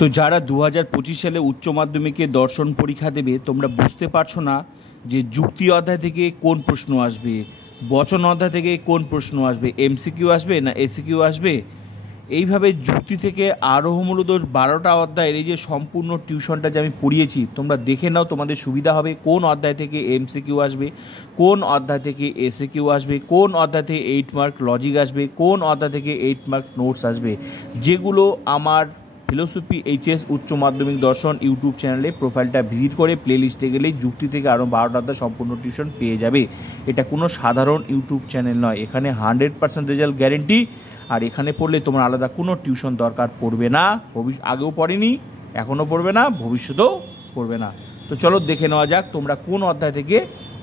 তো যারা 2025 সালে উচ্চ মাধ্যমিকে দর্শন পরীক্ষা দেবে, তোমরা বুঝতে পারছো না যে যুক্তি অধ্যায় থেকে কোন প্রশ্ন আসবে, বচন অধ্যায় থেকে কোন প্রশ্ন আসবে, এমসিকিউ আসবে না এসিকিউ আসবে। এইভাবে যুক্তি থেকে আরোহ মূলদোষ 12টা অধ্যায়ের এই যে সম্পূর্ণ টিউশনটা যে আমি পড়িয়েছি, তোমরা দেখে নাও, তোমাদের সুবিধা হবে কোন অধ্যায় থেকে এমসিকিউ আসবে, কোন অধ্যায় থেকে এসিকিউ আসবে, কোন অধ্যায় থেকে 8 মার্ক লজিক আসবে, কোন অধ্যায় থেকে 8 মার্ক নোটস আসবে, যেগুলো আমার ফিলোসফি এইচএস উচ্চ মাধ্যমিক দর্শন ইউটিউব চ্যানেলে প্রোফাইলটা ভিজিট করে প্লেলিস্টে গেলেই যুক্তি থেকে আরও 12টা অধ্যায় সম্পূর্ণ টিউশন পেয়ে যাবে। এটা কোনো সাধারণ ইউটিউব চ্যানেল নয়, এখানে 100% রেজাল্ট গ্যারেন্টি। আর এখানে পড়লে তোমার আলাদা কোনো টিউশন দরকার পড়বে না, আগেও পড়েনি, এখনও পড়বে না, ভবিষ্যতেও পড়বে না। তো চলো দেখে নেওয়া যাক তোমরা কোন অধ্যায় থেকে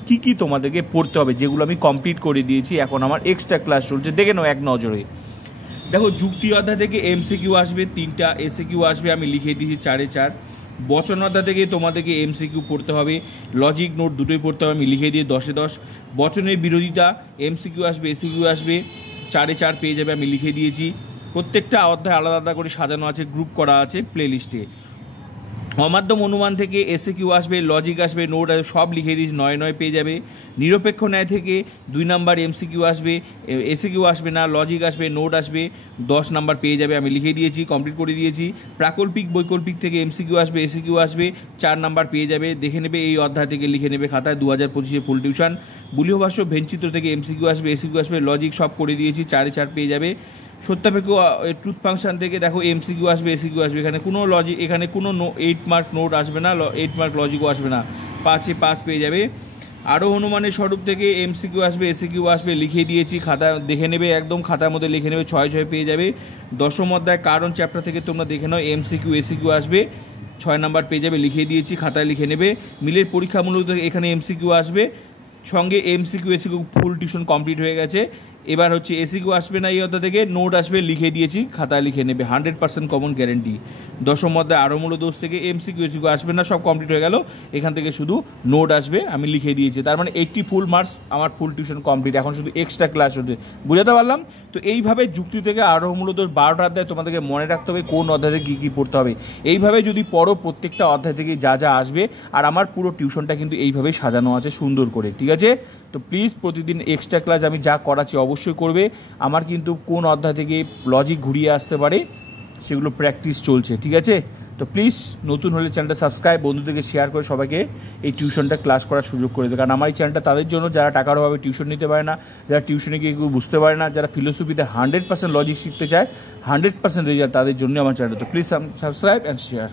কী কী তোমাদেরকে পড়তে হবে, যেগুলো আমি কমপ্লিট করে দিয়েছি, এখন আমার এক্সট্রা ক্লাস চলছে, দেখে নাও এক নজরে। দেখো, যুক্তি অধ্যায় থেকে এমসিকিউ আসবে 3টা, এসিকিউ আসবে আমি লিখে দিয়েছি 4-এ 4। বচন অধ্যায় থেকে তোমাদেরকে এমসিকিউ পড়তে হবে, লজিক নোট দুটোই পড়তে হবে আমি লিখে দিয়ে 10-এ 10। বচনের বিরোধিতা এমসিকিউ আসবে, এসিকিউ আসবে, 4-এ 4 পেয়ে যাবে আমি লিখে দিয়েছি। প্রত্যেকটা অধ্যায় আলাদা আলাদা করে সাজানো আছে, গ্রুপ করা আছে প্লেলিস্টে। অমাধ্যম অনুমান থেকে এসিকিউ আসবে, লজিক আসবে, নোট আসবে, সব লিখে দিয়েছি, 9-9 পেয়ে যাবে। নিরপেক্ষ ন্যায় থেকে 2 নাম্বার এমসিকিউ আসবে, এসিকিউ আসবে না, লজিক আসবে, নোট আসবে, 10 নাম্বার পেয়ে যাবে আমি লিখে দিয়েছি, কমপ্লিট করে দিয়েছি। প্রাকল্পিক বৈকল্পিক থেকে এমসিকিউ আসবে, এসিকিউ আসবে, 4 নাম্বার পেয়ে যাবে, দেখে নেবে এই অধ্যায় থেকে লিখে নেবে খাতায়, 2025 ফুল টিউশন। বুলীয় ভাষ্য ভেনচিত্র থেকে এমসিকিউ আসবে, এসিকিউ আসবে, লজিক সব করে দিয়েছি, 4-এ 4 পেয়ে যাবে। সত্যাপেক্ষ ট্রুথ ফাংশন থেকে দেখো এমসিকিউ আসবে, এসিকিউ আসবে, এখানে কোনো লজিক, এখানে কোনো 8 মার্ক নোট আসবে না, 8 মার্ক লজিকও আসবে না, 5-এ 5 পেয়ে যাবে। আরও অনুমানের স্বরূপ থেকে এমসিকিউ আসবে, এসিকিউ আসবে, লিখে দিয়েছি, খাতা দেখে নেবে, একদম খাতার মধ্যে লিখে নেবে, 6-6 পেয়ে যাবে। দশম অধ্যায় কারণ চ্যাপ্টার থেকে তোমরা দেখে নাও, এমসিকিউ এসিকিউ আসবে, 6 নাম্বার পেয়ে যাবে, লিখে দিয়েছি, খাতায় লিখে নেবে। মিলের পরীক্ষামূলক থেকে এখানে এমসিকিউ আসবে, সঙ্গে এমসিকিউ এসিকিউ ফুল টিউশন কমপ্লিট হয়ে গেছে। এবার হচ্ছে এসিকিউ আসবে না এই অধ্যায় থেকে, নোট আসবে, লিখে দিয়েছি, খাতায় লিখে নেবে, 100% কমন গ্যারেন্টি। দশম অধ্যায় আরও মূলদোষ থেকে এমসিকিউ এসিকিউ আসবে না, সব কমপ্লিট হয়ে গেল, এখান থেকে শুধু নোট আসবে, আমি লিখে দিয়েছি। তার মানে 80 ফুল মার্কস আমার ফুল টিউশন কমপ্লিট, এখন শুধু এক্সট্রা ক্লাস হচ্ছে, বুঝাতে পারলাম? তো এইভাবে যুক্তি থেকে আরও মূলদোষ 12টা অধ্যায় তোমাদেরকে মনে রাখতে হবে কোন অধ্যায় থেকে কী কী পড়তে হবে। এইভাবে যদি পড়ো, প্রত্যেকটা অধ্যায় থেকে যা যা আসবে, আর আমার পুরো টিউশনটা কিন্তু এইভাবেই সাজানো আছে সুন্দর করে, ঠিক আছে? তো প্লিজ প্রতিদিন এক্সট্রা ক্লাস আমি যা করাচ্ছি অবশ্যই করবে। আমার কিন্তু কোন অধ্যায় থেকে লজিক ঘুরিয়ে আসতে পারে সেগুলো প্র্যাকটিস চলছে, ঠিক আছে? তো প্লিজ নতুন হলে চ্যানেলটা সাবস্ক্রাইব, বন্ধুদেরকে শেয়ার করে সবাইকে এই টিউশনটা ক্লাস করার সুযোগ করে দেবে। কারণ আমার এই চ্যানেলটা তাদের জন্য যারা টাকার অভাবে টিউশন নিতে পারে না, যারা টিউশনে গিয়ে কেউ বুঝতে পারে না, যারা ফিলোসফিতে 100% লজিক শিখতে চায়, 100% রেজাল্ট, তাদের জন্য আমার চ্যানেল। তো প্লিজ সাবস্ক্রাইব অ্যান্ড শেয়ার।